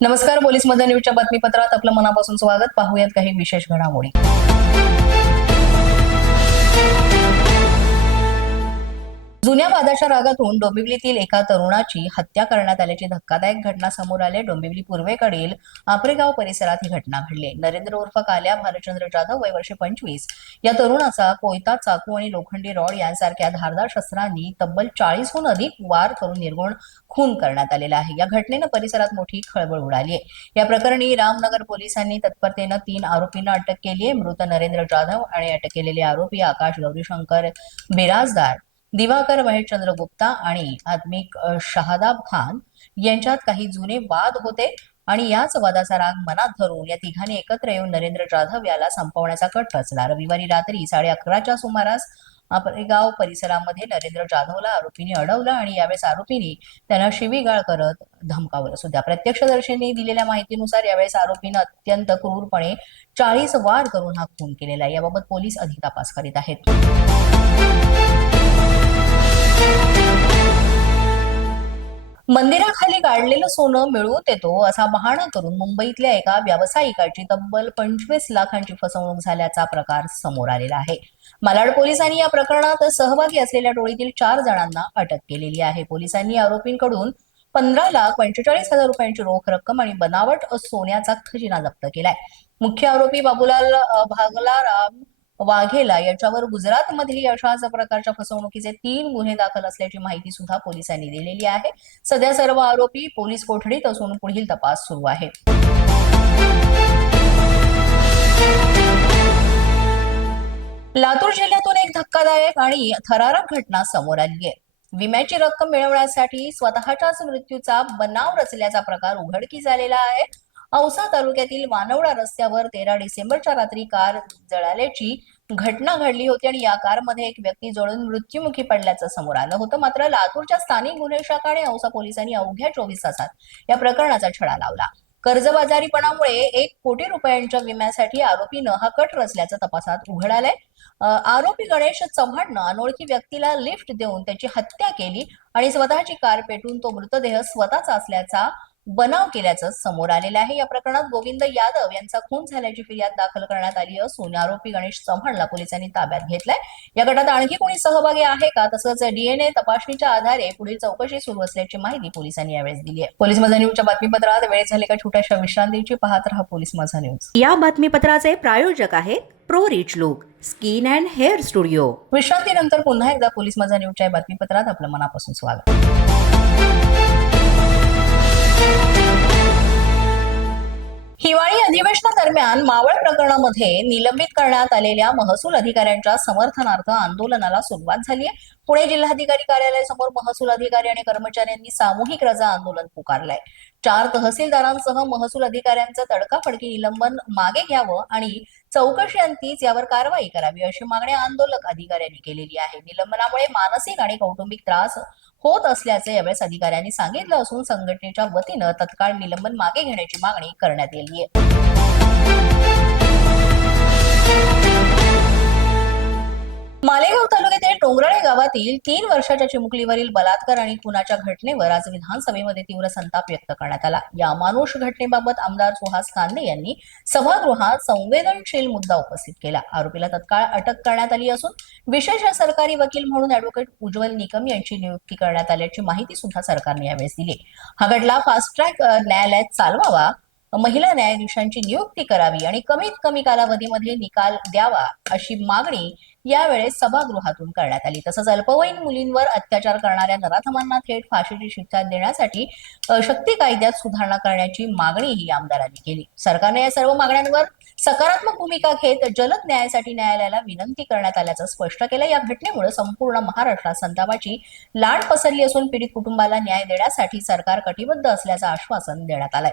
नमस्कार पोलीस मध्य न्यूजच्या बातमीपत्रात आपलं मनापासून स्वागत. पाहूयात काही विशेष घडामोडी. जुन्या वादाच्या रागातून डोंबिवलीतील एका तरुणाची हत्या करण्यात आल्याची धक्कादायक घटना समोर आली. डोंबिवली पूर्वेकडील आपरेगाव परिसरात ही घटना घडली. नरेंद्र उर्फ काल्या भालचंद्र जाधव वय वर्षे पंचवीस. या तरुणाचा कोयता चाकू आणि लोखंडी रॉड यांसारख्या धारदार शस्त्रांनी तब्बल चाळीसहून अधिक वार करून निर्गुण खून करण्यात आलेला आहे. या घटनेनं परिसरात मोठी खळबळ उडाली आहे. या प्रकरणी रामनगर पोलिसांनी तत्परतेनं तीन आरोपींना अटक केली आहे. मृत नरेंद्र जाधव आणि अटक केलेले आरोपी आकाश गौरीशंकर बिराजदार दिवाकर महेशचंद्र गुप्ता आणि आत्मिक शहादाब खान यांच्यात काही जुने वाद होते आणि याच वादाचा राग मनात धरून या तिघांनी एकत्र येऊन नरेंद्र जाधव याला संपवण्याचा कट रचला. रविवारी रात्री साडे अकराच्या सुमारास आपलेगाव परिसरामध्ये नरेंद्र जाधवला आरोपीने अडवलं आणि यावेळेस आरोपींनी त्यांना शिवीगाळ करत धमकावलं. सुद्धा प्रत्यक्षदर्शींनी दिलेल्या माहितीनुसार यावेळेस आरोपीनं अत्यंत क्रूरपणे चाळीस वार करून हा खून केलेला आहे. याबाबत पोलीस अधिक तपास करीत आहेत. मंदिराखाली काढलेलं सोनं मिळवून देतो असा बहाणा करून मुंबईतल्या एका व्यावसायिकाची तब्बल पंचवीस लाखांची फसवणूक झाल्याचा प्रकार समोर आलेला आहे. मालाड पोलिसांनी या प्रकरणात सहभागी असलेल्या टोळीतील चार जणांना अटक केलेली आहे. पोलिसांनी आरोपींकडून पंधरा लाख पंचेचाळीस हजार रुपयांची रोख रक्कम आणि बनावट सोन्याचा खजिना जप्त केलाय. मुख्य आरोपी बाबूलाल भागलाराम वाघेला याच्यावर गुजरातमधील अशाच प्रकारच्या फसवणुकीचे तीन गुन्हे दाखल असल्याची माहिती सुद्धा पोलिसांनी दिलेली आहे. सध्या सर्व आरोपी पोलीस कोठडीत असून पुढील तपास सुरू आहे. लातूर जिल्ह्यातून एक धक्कादायक आणि थरारक घटना समोर आली आहे. विम्याची रक्कम मिळवण्यासाठी स्वतःच्याच मृत्यूचा बनाव रचल्याचा प्रकार उघडकीस आलेला आहे. औसा तालुक्यातील वानवडा रस्त्यावर तेरा डिसेंबरच्या रात्री कार जळाल्याची घटना घडली होती आणि या कारमध्ये एक व्यक्ती जळून मृत्युमुखी पडल्याचं समोर आलं होतं. मात्र लातूरच्या स्थानिक गुन्हे शाखा आणि औसा पोलिसांनी अवघ्या चोवीस तासात या प्रकरणाचा छडा लावला. कर्जबाजारीपणामुळे एक कोटी रुपयांच्या विम्यासाठी आरोपीनं हा कट रचल्याचं तपासात उघड आलंय आरोपी गणेश चव्हाणनं अनोळखी व्यक्तीला लिफ्ट देऊन त्याची हत्या केली आणि स्वतःची कार पेटून तो मृतदेह स्वतःचा असल्याचा बनाव केल्याचं समोर आलेलं आहे. या प्रकरणात गोविंद यादव यांचा खून झाल्याची फिर्याद दाखल करण्यात आली असून आरोपी गणेश चव्हाणला पोलिसांनी ताब्यात घेतलाय. या गटात आणखी कोणी सहभागी आहे का? तसंच डीएनए तपासणीच्या आधारे पुढील चौकशी सुरू असल्याची माहिती पोलिसांनी यावेळेस दिली आहे. पोलीस माझा न्यूजच्या बातमीपत्रात वेळ झाली का? छोट्याशा विश्रांतीची पाहत रहा पोलीस माझा न्यूज. या बातमीपत्राचे प्रायोजक आहेत pro rich look skin and hair studio. विश्रांतीनंतर पुन्हा एकदा पोलीस माझा न्यूजच्या बातमीपत्रात आपलं मनापासून स्वागत. Thank you. दरम्यान मावळ प्रकरणामध्ये निलंबित करण्यात आलेल्या महसूल अधिकाऱ्यांच्या समर्थनार्थ आंदोलनाला सुरुवात झाली आहे. पुणे जिल्हाधिकारी कार्यालयासमोर महसूल अधिकारी आणि कर्मचाऱ्यांनी सामूहिक रजा आंदोलन पुकारलंय. चार तहसीलदारांसह महसूल अधिकाऱ्यांचं तडकाफडकी निलंबन मागे घ्यावं आणि चौकशी अंतीच यावर कारवाई करावी अशी मागणी आंदोलक अधिकाऱ्यांनी केलेली आहे. निलंबनामुळे मानसिक आणि कौटुंबिक त्रास होत असल्याचे यावेळेस अधिकाऱ्यांनी सांगितलं असून संघटनेच्या वतीनं तत्काळ निलंबन मागे घेण्याची मागणी करण्यात आली आहे. मालेगाव तालुक्यातील टोंगराळे गावातील तीन वर्षाच्या चिमुकलीवरील बलात्कार आणि खुनाच्या घटनेवर आज विधानसभेमध्ये तीव्र संताप व्यक्त करण्यात आला. या मानुष घटनेबाबत आमदार सुहास कांदे यांनी सभागृहात संवेदनशील मुद्दा उपस्थित केला. आरोपीला तत्काळ अटक करण्यात आली असून विशेष सरकारी वकील म्हणून अॅडव्होकेट उज्ज्वल निकम यांची नियुक्ती करण्यात आल्याची माहिती सुद्धा सरकारने यावेळेस दिली. हा खटला फास्ट ट्रॅक न्यायालयात चालवावा महिला न्यायाधीशांची नियुक्ती करावी आणि कमीत कमी कालावधीमध्ये निकाल द्यावा अशी मागणी यावेळेस सभागृहातून करण्यात आली. तसंच अल्पवयीन मुलींवर अत्याचार करणाऱ्या नराधमांना थेट फाशीची शिक्षा देण्यासाठी शक्ती कायद्यात सुधारणा करण्याची मागणीही आमदारांनी केली. सरकारने या सर्व मागण्यांवर सकारात्मक भूमिका घेत जलद न्यायासाठी न्यायालयाला विनंती करण्यात आल्याचं स्पष्ट केलं. या घटनेमुळे संपूर्ण महाराष्ट्रात संतापाची लाट पसरली असून पीडित कुटुंबाला न्याय देण्यासाठी सरकार कटिबद्ध असल्याचं आश्वासन देण्यात आलंय.